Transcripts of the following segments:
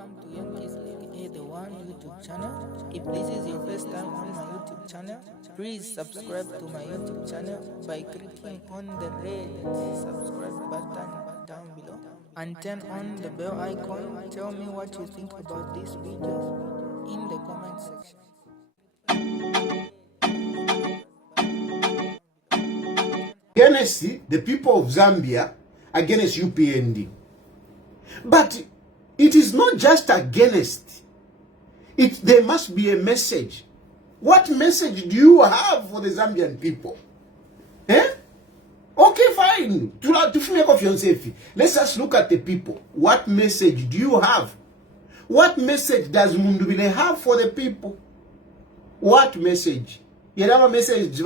welcome to Young Kizzy, the one YouTube channel. If this is your first time on my YouTube channel, please subscribe to my YouTube channel by clicking on the red subscribe button down below and turn on the bell icon. Tell me what you think about this video in the comment section. Against the people of Zambia, against UPND. But it is not just against. There must be a message. What message do you have for the Zambian people? Okay, fine. Let's just look at the people. What message do you have? What message does Mundubile have for the people? What message? Yedama message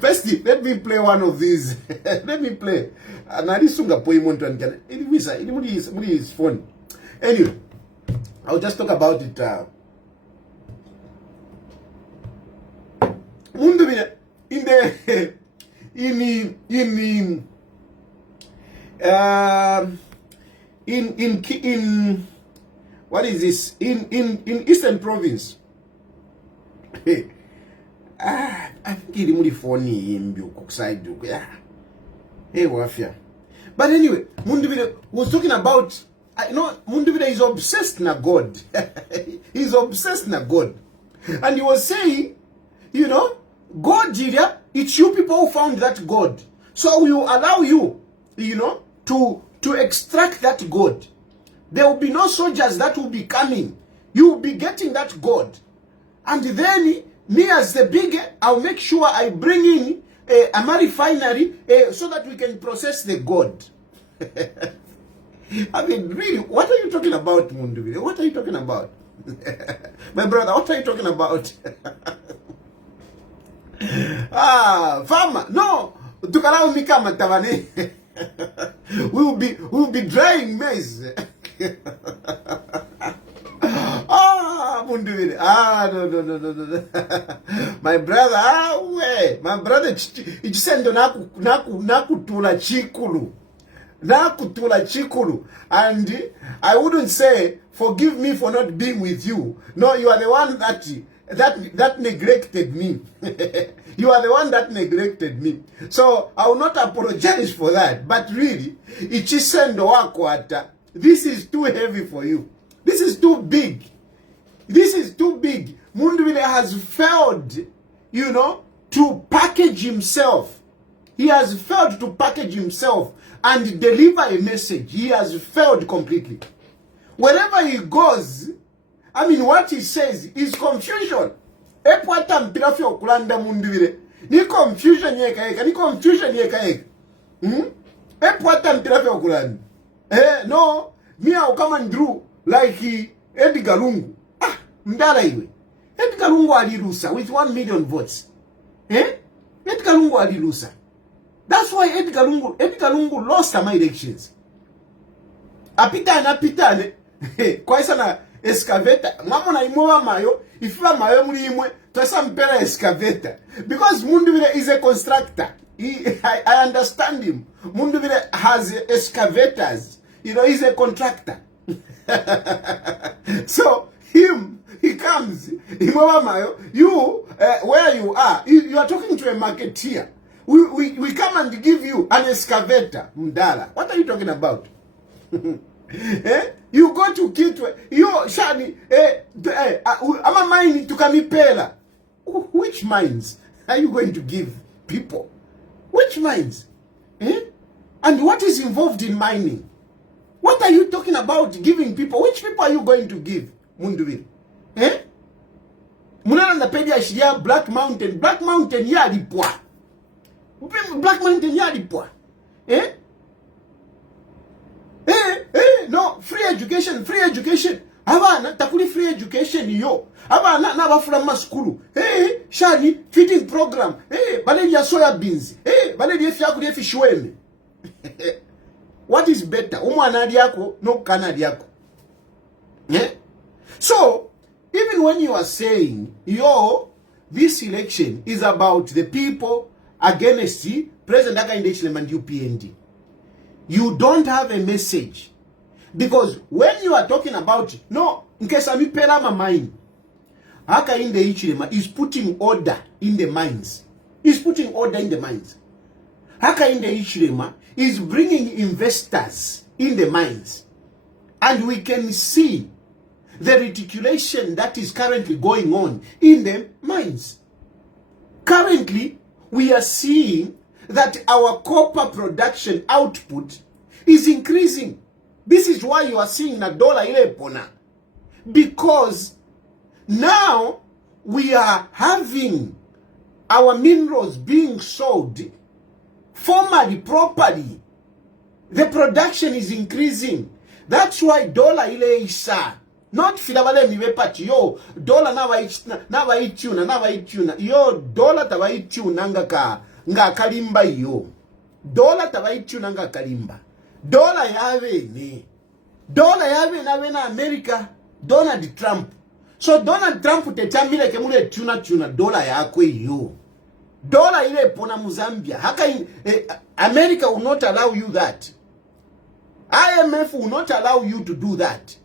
First, let me play one of these. Let me play. Narisunga poimonto and it is fun. Anyway, I'll just talk about it. Mundubile in what is this? In Eastern Province. I think it's really funny in side. Hey, wafia. But anyway, Mundubile was talking about, Mundubile is obsessed na God. He's obsessed na God. And he was saying, God, it's you people who found that God. So we will allow you, to extract that God. There will be no soldiers that will be coming. You will be getting that God. And then, me as the bigger, I'll make sure I bring in a refinery so that we can process the gold. I mean, really, what are you talking about, Mundubile? What are you talking about? My brother, what are you talking about? Farmer, no. Tukalao mikama tabane. We'll be drying maize. Mundubile. No. My brother, my brother, ichsendo nakutula chikulu. Nakutula chikulu. And I wouldn't say, forgive me for not being with you. No, you are the one that neglected me. You are the one that neglected me. So I will not apologize for that. But really, ichisendo wakwata. This is too heavy for you. This is too big. This is too big. Mundubile has failed, to package himself. He has failed to package himself and deliver a message. He has failed completely. Wherever he goes, what he says is confusion. Epwata mpirafi okulanda Mundubile. Ni confusion yeka. Ni confusion yeka. Epwata mpirafi okulanda. No. Me I'll come and do like Edgar Lungu. Mdala iwe. Edgar Lungu alirusa with 1 million votes. Edgar Lungu alirusa. That's why Edgar Lungu lost some elections. Apitane. Kwa isa na excavator. Mamo na imowa mayo. Ifila mayo muli imwe. Tosa mpela excavator. Because Mundubile is a constructor. I understand him. Mundubile has excavators. He's a contractor. So, he comes. You, where you are talking to a marketeer. We come and give you an excavator. Mdala. What are you talking about? You go to Kitwe. Shani, ama mine to Kamipela. Which mines are you going to give people? Which mines? And what is involved in mining? What are you talking about giving people? Which people are you going to give, Mundubile? Munana na pedi ashiria Black Mountain. Black Mountain ya lipwa. Black Mountain ya lipwa. No, free education. Abana takuli free education yo. Abana na bafula maskulu. Shani feeding program. Bale ya soya beans. Bale ya fiaku ya fishweme. What is better? Umwana yako no kana yako. So, even when you are saying, this election is about the people against the President Hakainde Hichilema and UPND, you don't have a message. Because when you are talking about, no, nkesami pela ma mine, haka in the Ichilema is putting order in the mines. Is putting order in the mines. Haka in the Ichilema is bringing investors in the mines. And we can see the reticulation that is currently going on in the mines. Currently, we are seeing that our copper production output is increasing. This is why you are seeing a dollar ile pona. Because now we are having our minerals being sold formally, properly. The production is increasing. That's why dollar ile isa. Not filabale niwe pati yo dollar na ituna yo dollar tawa ituna nga kalimba yo dollar tawa ituna nga kalimba dollar yave na America Donald Trump. So Donald Trump tetamile kemule tuna dollar yakwe yo dollar ile pona Mozambia haka America will not allow you that. IMF will not allow you to do that.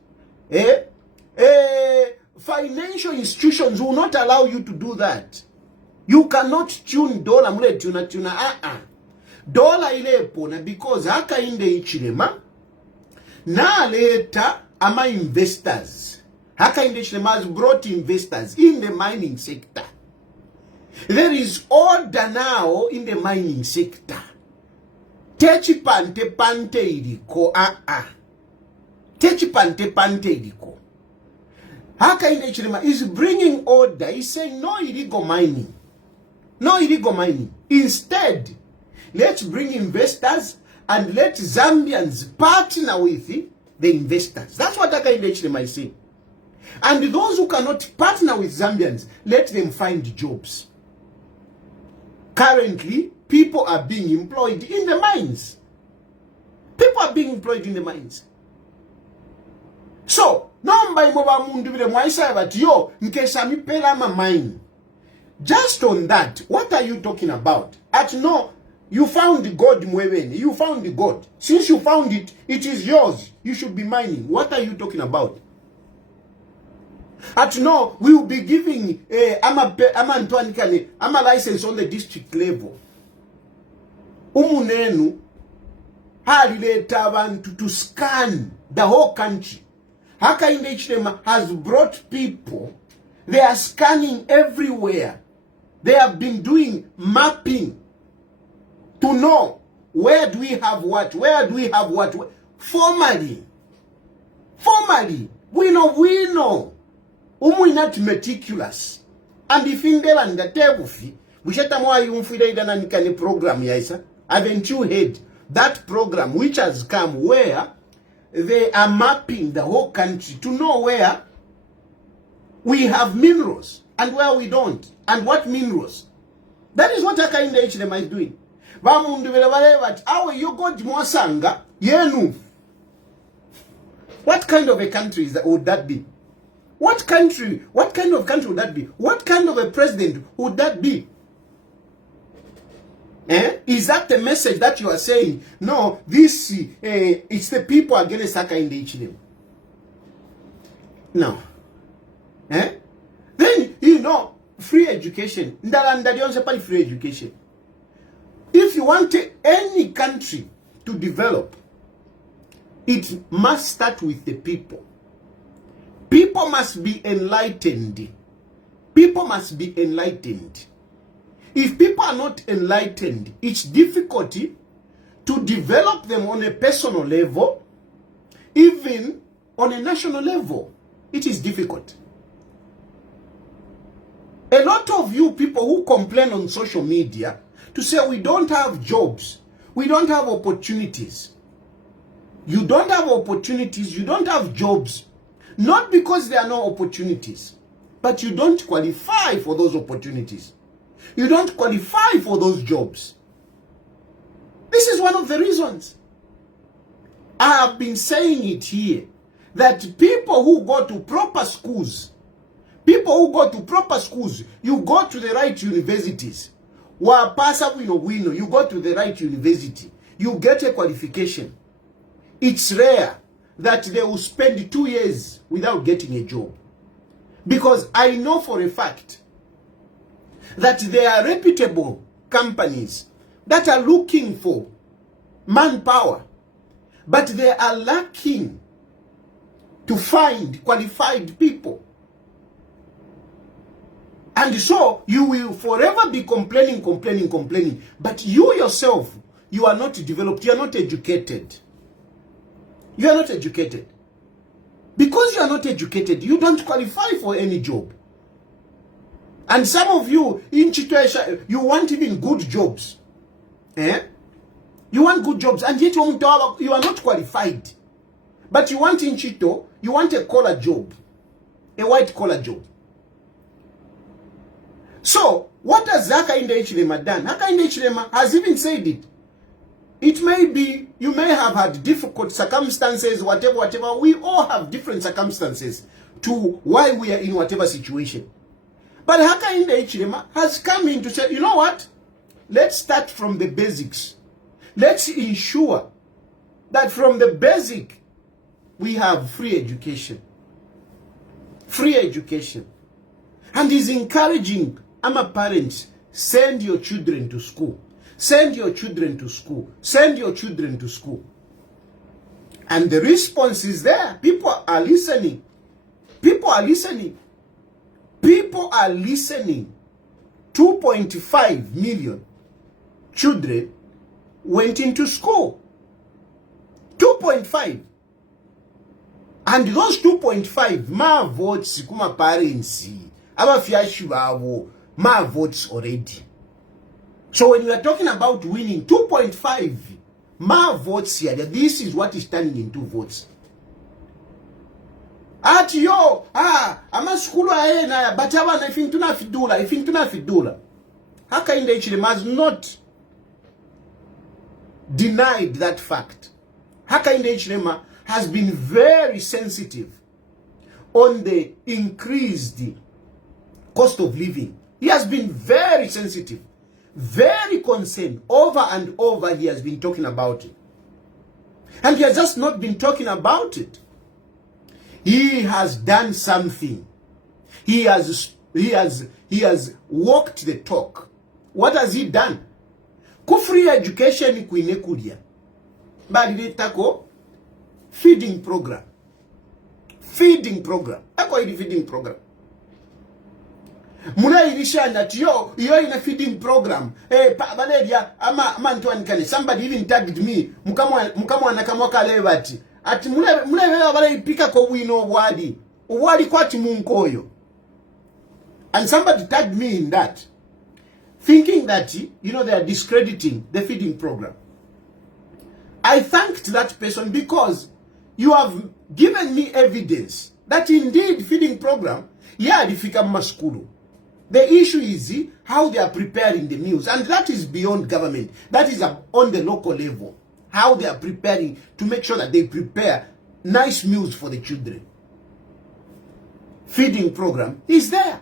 Financial institutions will not allow you to do that. You cannot tune dollar mule tuna dollar ile pona because haka inde Ichilema na later ama investors haka inde Ichilema has brought investors in the mining sector. There is order now in the mining sector. Techi pante iliko Techi pante iliko. Haka inde Ichilema is bringing order. He's saying no illegal mining. No illegal mining. Instead, let's bring investors and let Zambians partner with the investors. That's what Haka inde Ichilema is saying. And those who cannot partner with Zambians, let them find jobs. Currently, people are being employed in the mines. People are being employed in the mines. So, nomba imoba mundu vile mwaisa but yo, nkesami pela ma mine. Just on that, what are you talking about? At no, you found the God mwebeni. You found the God. Since you found it, it is yours. You should be mining. What are you talking about? At no, we will be giving ama license on the district level. Umunenu halileta abantu to scan the whole country. Haka inde Ichilema has brought people. They are scanning everywhere. They have been doing mapping to know where do we have what, formally, we know. Umu not meticulous. And if in there and the tebufi, we shut them why you feel a program, yaisa. Haven't you heard that program which has come where they are mapping the whole country to know where we have minerals and where we don't, and what minerals? That is what Haka inde Ichilema is doing. How you got Mwasanga, yenu. What kind of a country would that be? What kind of country would that be? What kind of a president would that be? Is that the message that you are saying? No, this it's the people against Haka inde Ichilema. No. Then, you know, free education. Free education. If you want any country to develop, it must start with the people. People must be enlightened. People must be enlightened. If people are not enlightened, it's difficult to develop them on a personal level, even on a national level. It is difficult. A lot of you people who complain on social media to say we don't have jobs, we don't have opportunities. You don't have opportunities, you don't have jobs. Not because there are no opportunities, but you don't qualify for those opportunities. You don't qualify for those jobs. This is one of the reasons. I have been saying it here, that people who go to proper schools, you go to the right universities. You go to the right university. You get a qualification. It's rare that they will spend 2 years without getting a job. Because I know for a fact that there are reputable companies that are looking for manpower, but they are lacking to find qualified people. And so you will forever be complaining, but you yourself, you are not developed, you are not educated. You are not educated. Because you are not educated, you don't qualify for any job. And some of you in Chitwesha, you want even good jobs. You want good jobs, and yet you are not qualified. But you want in Chito, you want a collar job, a white collar job. So, what has Hakainde Hichilema done? Hakainde Hichilema has even said it. It may be, you may have had difficult circumstances, whatever. We all have different circumstances to why we are in whatever situation. But Hakainde Hichilema has come in to say, you know what? Let's start from the basics. Let's ensure that from the basic, we have free education. Free education. And he's encouraging parents, send your children to school. Send your children to school. Send your children to school. And the response is there. People are listening. People are listening. People are listening. 2.5 million children went into school. 2.5. And those 2.5 ma votes kuma parents abafyashi babo ma votes already. So when we are talking about winning 2.5 ma votes here, this is what is turning into votes. At yo ama school aena but abana if tuna fidula Hakainde Hichilema has not denied that fact. Hakainde Hichilema has been very sensitive on the increased cost of living. He has been very sensitive, very concerned. Over and over he has been talking about it. And he has just not been talking about it. He has done something. He has walked the talk. What has he done? Ku free education kuine kulia. Bali tako feeding program. Feeding program. Ako ili feeding program. Muna ilisha that yo in a feeding program. Baledia ama mantuanikane. Somebody even tagged me. Mukamwa nakamwaka levati. Ati mule wale ipika kwa wino wadi. Uwadi kwa timunkoyo. And somebody tagged me in that. Thinking that, they are discrediting the feeding program. I thanked that person because you have given me evidence that indeed feeding program, difika maskulu. The issue is how they are preparing the meals, and that is beyond government. That is on the local level. How they are preparing to make sure that they prepare nice meals for the children. Feeding program is there.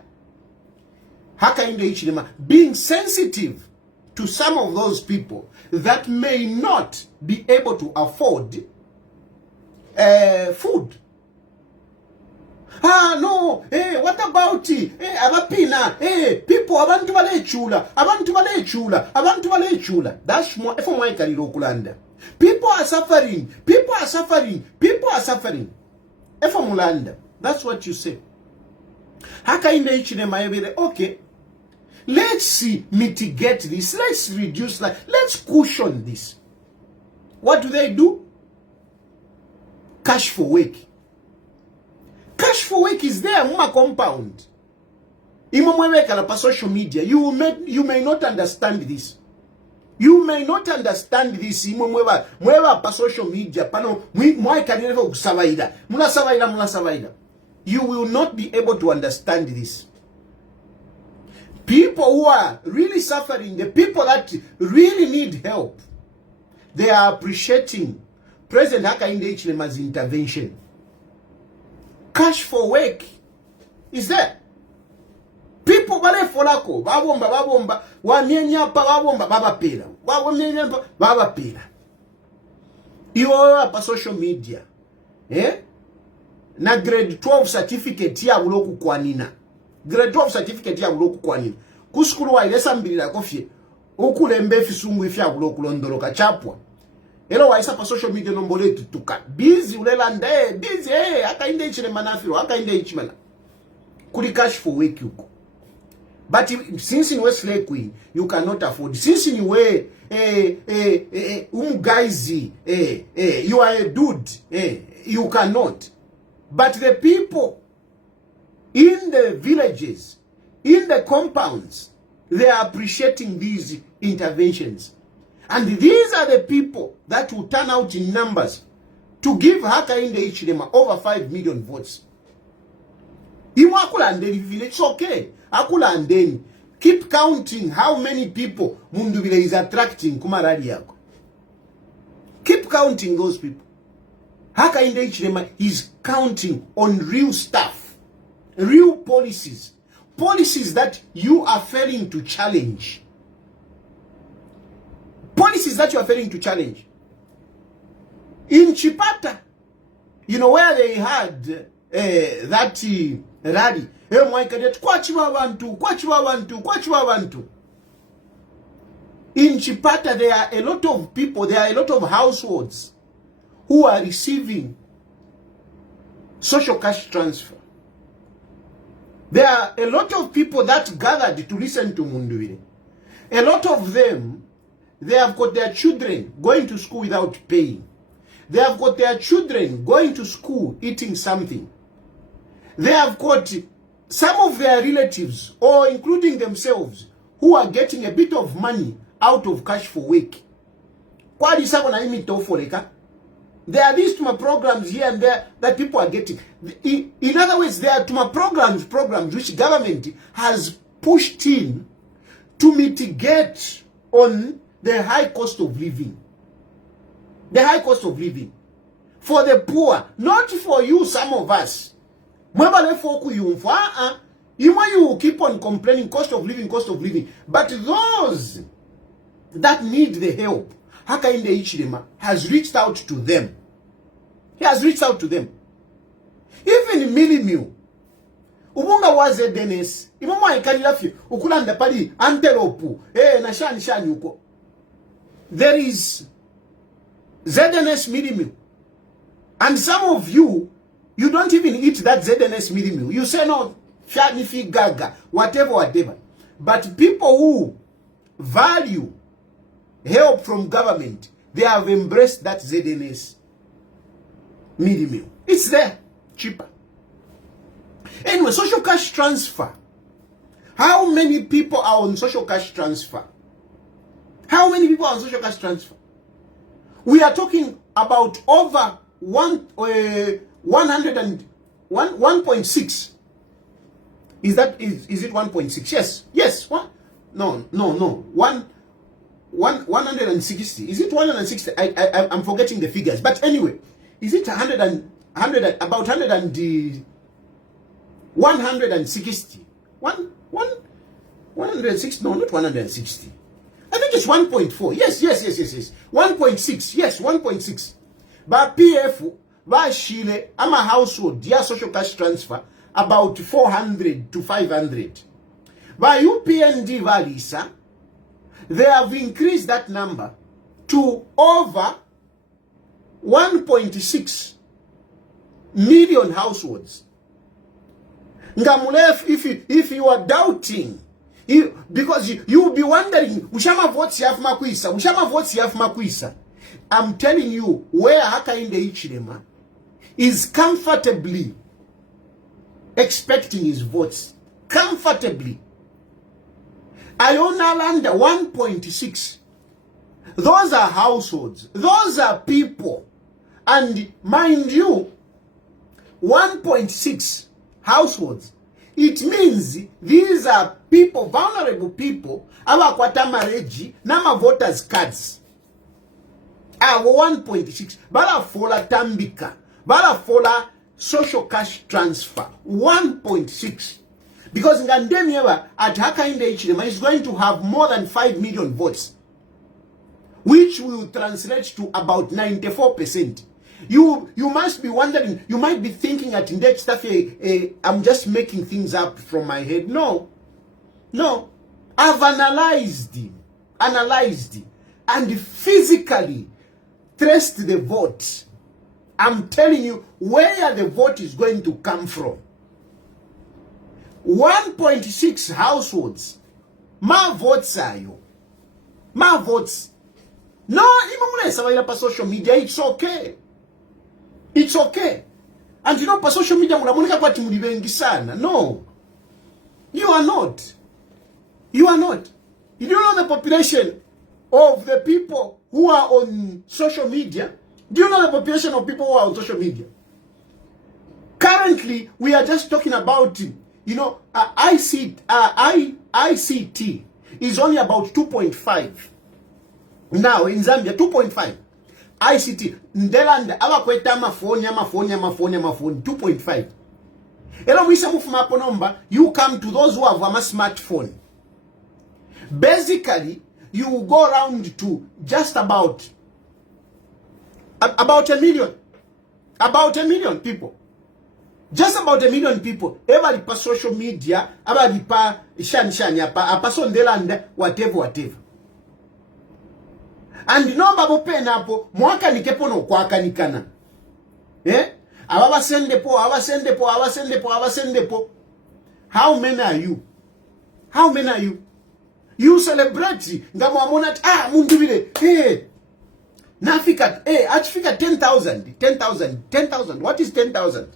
Hakainde Hichilema being sensitive to some of those people that may not be able to afford food. No, what about abapina? People abantu balechula. That's more for my Kulanda. People are suffering. Efomulanda. That's what you say. Hakainde Hichilema, okay. Let's mitigate this. Let's reduce that. Let's cushion this. What do? Cash for work. Cash for work is there, muma compound. Imamweka pa social media. You may not understand this. You may not understand this. Imamweka pa social media. Pano mweka nirevo kusavaida. Muna savaida. You will not be able to understand this. People who are really suffering, the people that really need help, they are appreciating President Hakainde Hichilema's intervention. Cash for work is there. People wale folako, babomba, wamenyapa babomba, babapela. Wamenyapa, babapela. You are on social media. na grade 12 certificate ya bulo kukwanina. Grade 12 certificate ya bulo kukwanina. Kuskulu wa ilesa mbirira kofye. Ukulembe fisungu ifya bulo kulondoloka chapwa. Elo wa isa pa social media nombole tutuka. Busy ulela nde, busy haka inde ichile manafiro, haka inde ichimana. Kuli cash for work yuko. But since in West Lake Queen, you cannot afford. Since in way, guys, you are a dude, you cannot. But the people in the villages, in the compounds, they are appreciating these interventions. And these are the people that will turn out in numbers to give Hakainde Hichilema over 5 million votes. Imu akula andeni village, it's okay. Akula andeni. Keep counting how many people Munduvile is attracting kumaradi yako. Keep counting those people. Hakainde Hichilema is counting on real stuff. Real policies. Policies that you are failing to challenge. Policies that you are failing to challenge. In Chipata, you know where they had that rally. In Chipata, there are a lot of people, there are a lot of households who are receiving social cash transfer. There are a lot of people that gathered to listen to Munduvile. A lot of them, they have got their children going to school without paying. They have got their children going to school eating something. They have got some of their relatives, or including themselves, who are getting a bit of money out of cash for work. There are these Tuma programs here and there that people are getting. In other words, there are Tuma programs which government has pushed in to mitigate on the high cost of living. The high cost of living. For the poor, not for you, some of us. You keep on complaining, cost of living. But those that need the help, Hakainde Hichilema has reached out to them. He has reached out to them. Even Milimu, Ubunga was a Dennis, Imama Ikalilafi, Ukulanda Pali, Antelopu, Nashan Yuko. There is ZNS Milimu. And some of you, you don't even eat that ZNS Milimu. You say no, Shanifi Gaga, whatever. But people who value help from government, they have embraced that ZNS Milimu. It's there, cheaper. Anyway, social cash transfer. How many people are on social cash transfer? How many people are on social cash transfer? We are talking about over 1.6. Is it 1.6? Yes. 160. Is it 160? I'm forgetting the figures. But anyway, is it 160? 160? 160? No, not 160. I think it's 1.4. Yes. 1.6. Yes, 1.6. But PF, by Chile, I'm a household, their social cash transfer, about 400 to 500. By UPND Valisa, they have increased that number to over 1.6 million households. Ngamulef, if you are doubting, because you will be wondering, Ushama votes Yaf Makwisa. I'm telling you, where Hakainde Hichilema is comfortably expecting his votes. Comfortably. Iona Landa 1.6. Those are households. Those are people. And mind you, 1.6 households. It means these are people, vulnerable people, abakwata marriage, nama voters cards. 1.6. Bala fola tambika. Bala fola social cash transfer. 1.6. Because Ngandemiwa at Hakainde Hichilema is going to have more than 5 million votes, which will translate to about 94%. You must be wondering, you might be thinking that in that stuff, I'm just making things up from my head. No. I've analyzed, and physically traced the vote. I'm telling you where the vote is going to come from. 1.6 households. My votes are you. My votes. No, even pa social media, it's okay. It's okay. And you know, pa social media, munamonika kwa timu wengi sana. No. You are not. You are not. You don't know the population of the people who are on social media. Do you know the population of people who are on social media? Currently, we are just talking about, you know, ICT is only about 2.5. Now, in Zambia, 2.5. ICT. Ndelanda, abakweta amafoni, 2.5. Elo mwisa mufumapo number, you come to those who have a smartphone. Basically, you go around to just about a million. About a million people. Just about a million people. Everybody pa social media, everybody pa shani, apa sondelanda, whatever. And no babo penapo, mwaka nikepo no kwa kanikana. Awa sende po. How many are you? How many are you? You celebrate. Ngamo amonat, mundubile. Nafika, achifika 10,000. 10,000. What is 10,000?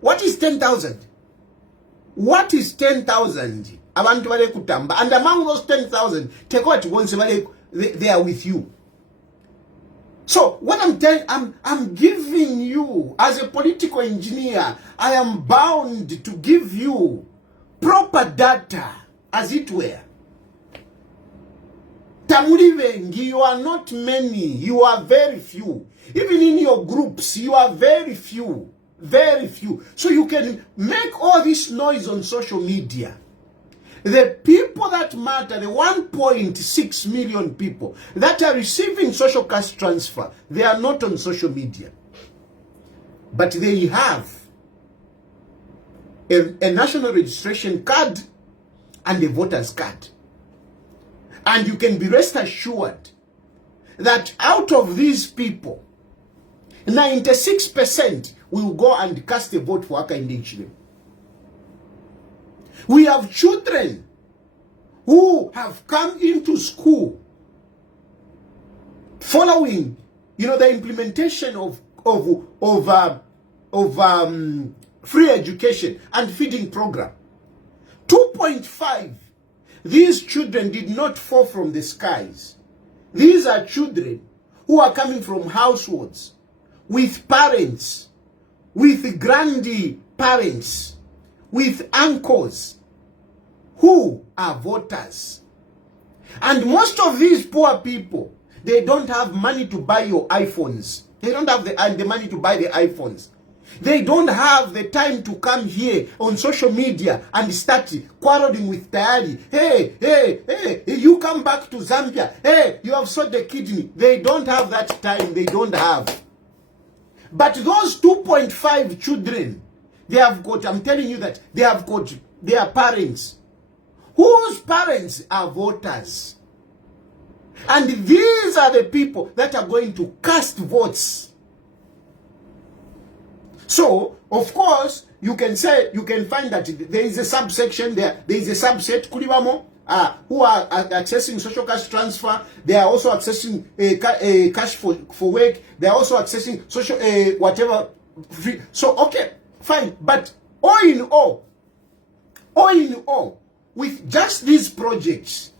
What is 10,000? What is 10,000? Abantu wale kutamba. And among those 10,000, take what once they are with you. So what I'm telling, I'm giving you, as a political engineer, I am bound to give you proper data, as it were. Tamulivengi, you are not many, you are very few. Even in your groups, you are very few. So you can make all this noise on social media. The people that matter, the 1.6 million people that are receiving social cash transfer, they are not on social media. But they have a national registration card and a voter's card. And you can be rest assured that out of these people, 96% will go and cast a vote for Hakainde Hichilema. We have children who have come into school following, the implementation of free education and feeding program. 2.5. These children did not fall from the skies. These are children who are coming from households with parents, with grandparents, with uncles who are voters. And most of these poor people, they don't have money to buy your iPhones. They don't have the money to buy the iPhones. They don't have the time to come here on social media and start quarreling with Tayari. Hey, you come back to Zambia. Hey, you have sold the kidney. They don't have that time. They don't have. But those 2.5 children, they have got, I'm telling you that, they have got their parents, whose parents are voters. And these are the people that are going to cast votes. So, of course, you can find that there is a subsection there is a subset, Kulibamo, who are accessing social cash transfer. They are also accessing cash for work. They are also accessing social, whatever. Free. So, okay, fine. But all in all, with just these projects,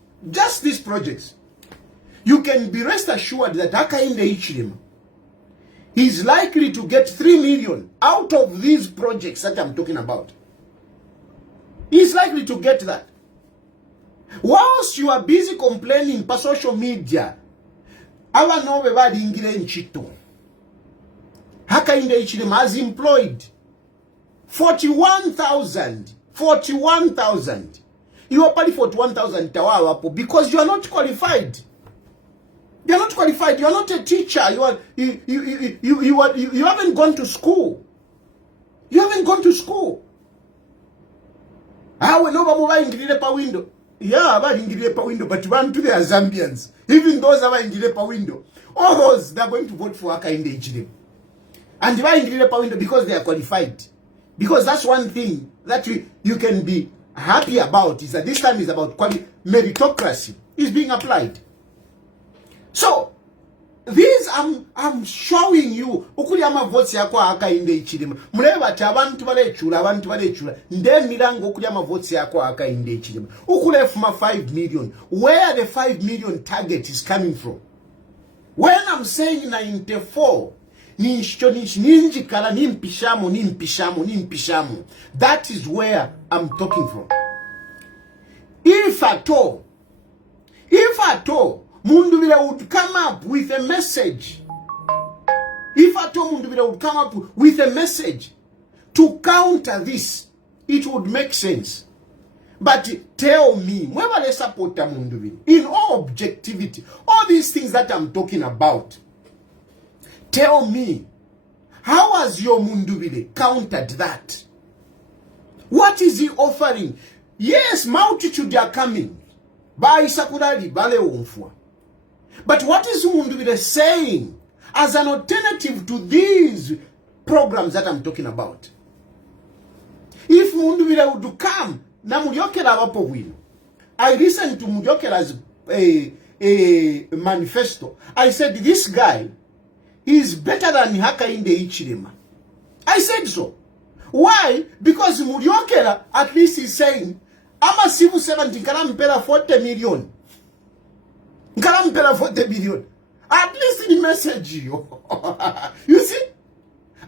you can be rest assured that Hakainde Hichilema is likely to get 3 million out of these projects that I'm talking about. He's likely to get that. Whilst you are busy complaining per social media, our nobe badi ingile nchito. Hakainde Hichilema has employed 41,000. You are paid 41,000 tawawapo because you are not qualified. You're not qualified. You're not a teacher. You haven't gone to school. You haven't gone to school. We know about pa window. Yeah, about pa window, but one to the Zambians. Even those that are pa window, all those they're going to vote for Hakainde Hichilema. And they are pa window because they are qualified. Because that's one thing that you can be happy about, is that this time is about meritocracy is being applied. So these I'm showing you ukuli amavotsi yako Hakainde Hichilema. Muleba ti abantu balechula nde milango ukuli amavotsi yako Hakainde Hichilema. Ukule fuma 5 million. Where the 5 million target is coming from? When I'm saying 94 ninjikala nimpishamo, that is where I'm talking from. If at all Mundubile would come up with a message, if at all Mundubile would come up with a message to counter this, it would make sense. But tell me, whether they support Mundubile, in all objectivity, all these things that I'm talking about, tell me, how has your Mundubile countered that? What is he offering? Yes, multitude are coming. But what is Mundubile saying as an alternative to these programs that I'm talking about? If Mundubile would come, na Mulyokela wapo wino. I listened to Mulyokela's a manifesto. I said, this guy is better than Hakainde Hichilema. I said so. Why? Because Mulyokela at least is saying, ama civil servant nkalampela 40 million. Nkalampela 40 million. At least in message you. You see?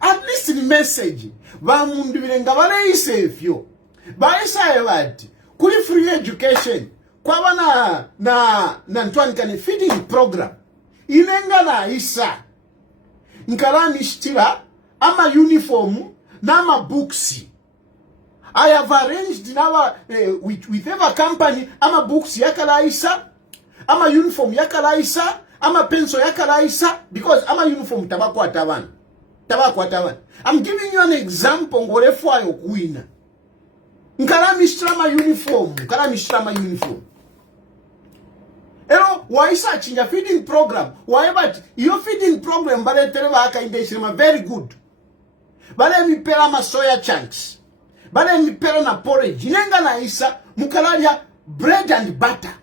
At least in message. Ba Mundubile ngabale safe yo. Ba isa ewati. Kuli free education. Kwa wana na ntwani kani feeding program. Inenga na isa. Nkalani shtila ama uniform na ama books. I have arranged now with every company, ama books yakala isa, ama uniform yakala isa, ama pencil yakala isa, because ama uniform tabako atavan. I'm giving you an example ngorefu ayo kuina. Nkala mistrama uniform. Ero, why such in your feeding program? Why but your feeding program bale tereva Hakainde Hichilema very good. Bale mi pela ma soya chunks. Bale mi pela na porridge. Inenga na isa mukalaria bread and butter.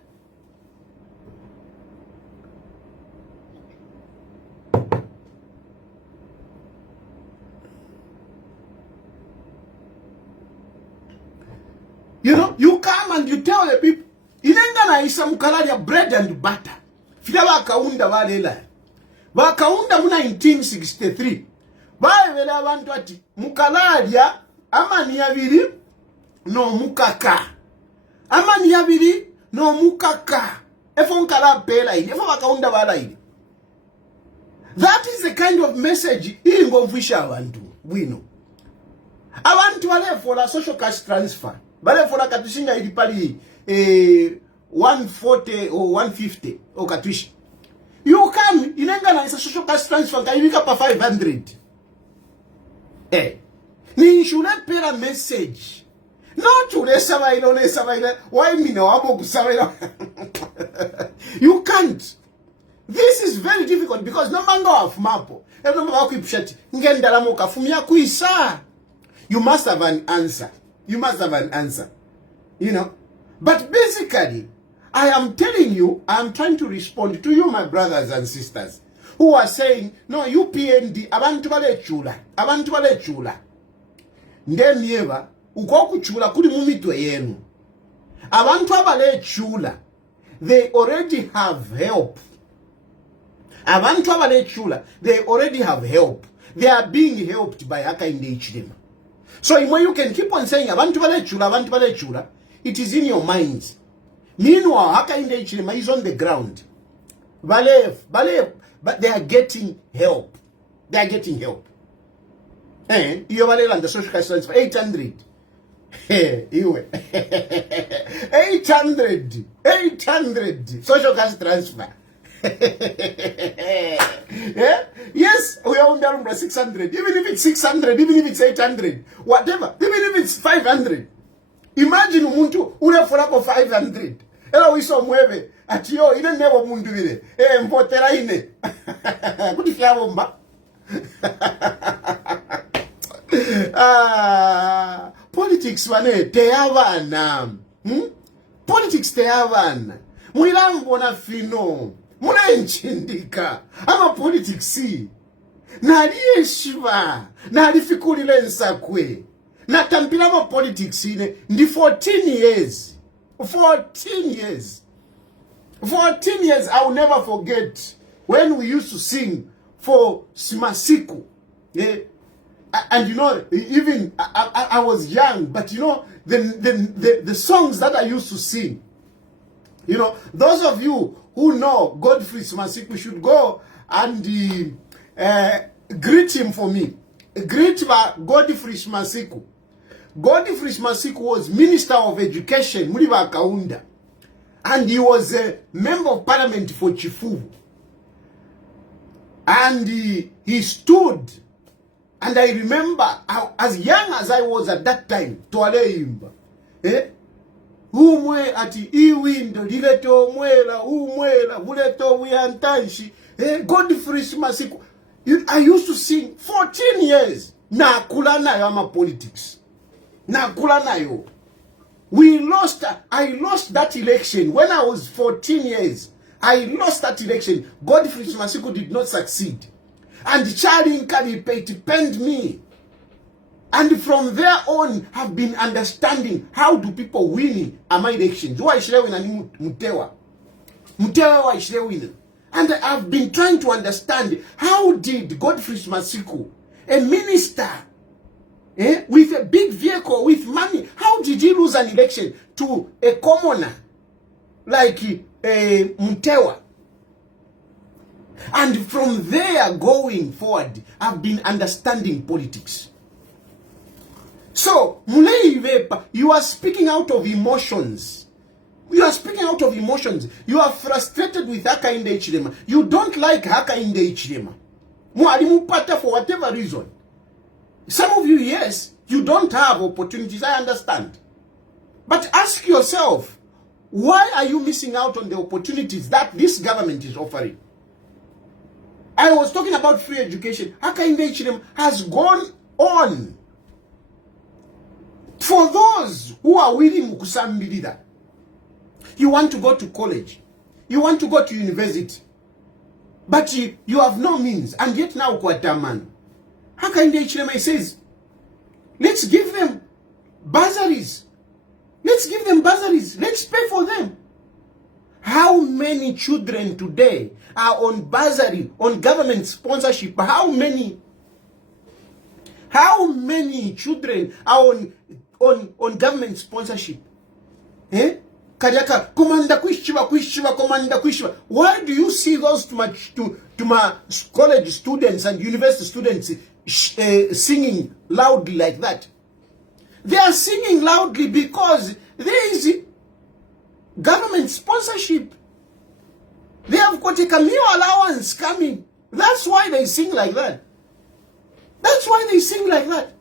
You know, you come and you tell the people, inenga na isa mukalaria bread and butter. Fila wakaunda walela. Wakaunda mu 1963. Bae abantu ati mukalaria ama niyabiri no mukaka. Ama niyabiri no mukaka. Efo nkala pela ini. Efo wakaunda wala ini. That is the kind of message ingomvisha abantu. Wino. Abantu wale for la social cash transfer. Bale for la katushinga ili pali 140 or 150 o katushi. You come inenga na isa social cash transfer kaibika pa 500. Ni shule pera message. Not to le why me no amo kusawaila. You can't. This is very difficult because no mango of mapo. No mango kuipshati. Ngenda la moka fumia kuisa. You must have an answer. You know. But basically, I am telling you, I am trying to respond to you, my brothers and sisters, who are saying, no, you PND, abantu bale chula. Ndemieva, ukoku chula kuli mumitwe yenu. Abantu bale chula, they already have help. Abantu bale chula, they already have help. They are being helped by Hakainde Hichilema. So when you can keep on saying, abantu bale chula, it is in your minds. Meanwhile, Hakainde Hichilema is on the ground. But they are getting help. And you are the social cash transfer 800. You 800 social cash transfer. Yeah? Yes, we are on 600. Even if it's 600, even if it's 800, whatever, even if it's 500. Imagine umuntu urefola ko 500. Ela wiso mwebe ati yo ine nebo mundu vile. Mpotera ine. Kuti fyabomba. Politics wane teyavana. Politics teyavana. Mwilambona fino. Muna enchindika. Ama politics nali yeshiva. Nali fikuli lensa kwe. Natampila ma politics ine. Ndi 14 years. 14 years. 14 years I will never forget when we used to sing for Simasiku. Yeah? And you know, even I was young, but you know, the songs that I used to sing, you know, those of you who know Godfrey Simasiku should go and greet him for me. Greet Godfrey Simasiku. Godfrey Simasiku was Minister of Education, Muliba Kaunda. And he was a member of parliament for Chifuvu. And he stood. And I remember, as young as I was at that time, Tualeimba. Umwe ati iwindo lileto mwela, umwela, muleto wiantanshi. Godfrey Simasiku. I used to sing 14 years. Na kulana yama politics. Na kulana yo. I lost that election when I was 14 years. I lost that election. Godfrey Simasiku did not succeed. And Charlie Nkali penned me. And from there on, have been understanding how do people win my elections. Why should I win Mutewa? Mutewa why should I win? And I've been trying to understand how did Godfrey Simasiku, a minister, with a big vehicle, with money, how did he lose an election to a commoner like Mutewa? And from there going forward, I've been understanding politics. So, Mulei, you are speaking out of emotions. You are speaking out of emotions. You are frustrated with Hakainde Hichilema. You don't like Hakainde Hichilema. Mualimupata for whatever reason. Some of you, yes, you don't have opportunities, I understand. But ask yourself, why are you missing out on the opportunities that this government is offering? I was talking about free education. Hakainde Hichilema has gone on. For those who are willing kusambirida, you want to go to college, you want to go to university, but you have no means, and yet now Kwataman. Hakainde Hichilema says, let's give them bursaries. Let's give them bursaries. Let's pay for them. How many children today are on bursary, on government sponsorship? How many children are on government sponsorship? Kariaka, komanda kuishiva. Why do you see those to my college students and university students singing loudly like that? They are singing loudly because there is government sponsorship. They have got a meal allowance coming. That's why they sing like that. That's why they sing like that.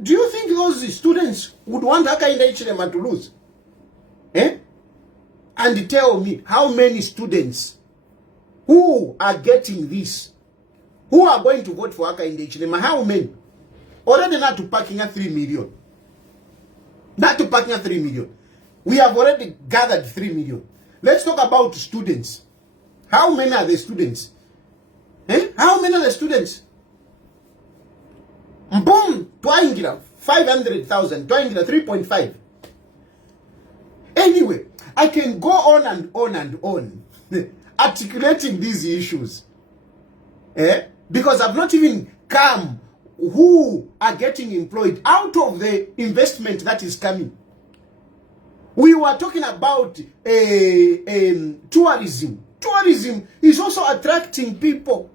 Do you think those students would want Hakainde Hichilema to lose? And tell me how many students who are getting this, who are going to vote for Hakainde Hichilema, how many? Already not to packing at 3 million. Not to packing at 3 million. We have already gathered 3 million. Let's talk about students. How many are the students? How many are the students? Boom! Twaingira 500,000. Twaingira 3.5. Anyway, I can go on and on and on articulating these issues. Because I've not even come who are getting employed out of the investment that is coming. We were talking about tourism. Tourism is also attracting people.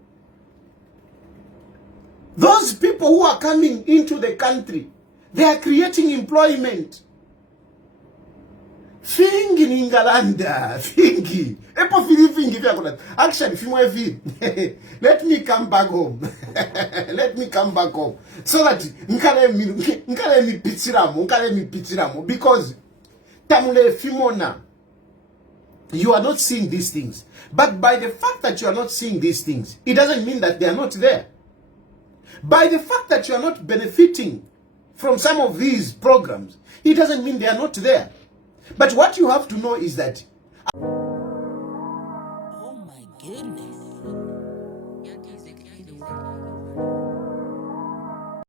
Those people who are coming into the country, they are creating employment. Fingi ningalanda, fingi. Epo fingi actually let me come back home. Let me come back home. So that nkale mi pitiramo because tamule fimona. You are not seeing these things. But by the fact that you are not seeing these things, it doesn't mean that they are not there. By the fact that you are not benefiting from some of these programs, it doesn't mean they are not there. But what you have to know is that Oh my goodness.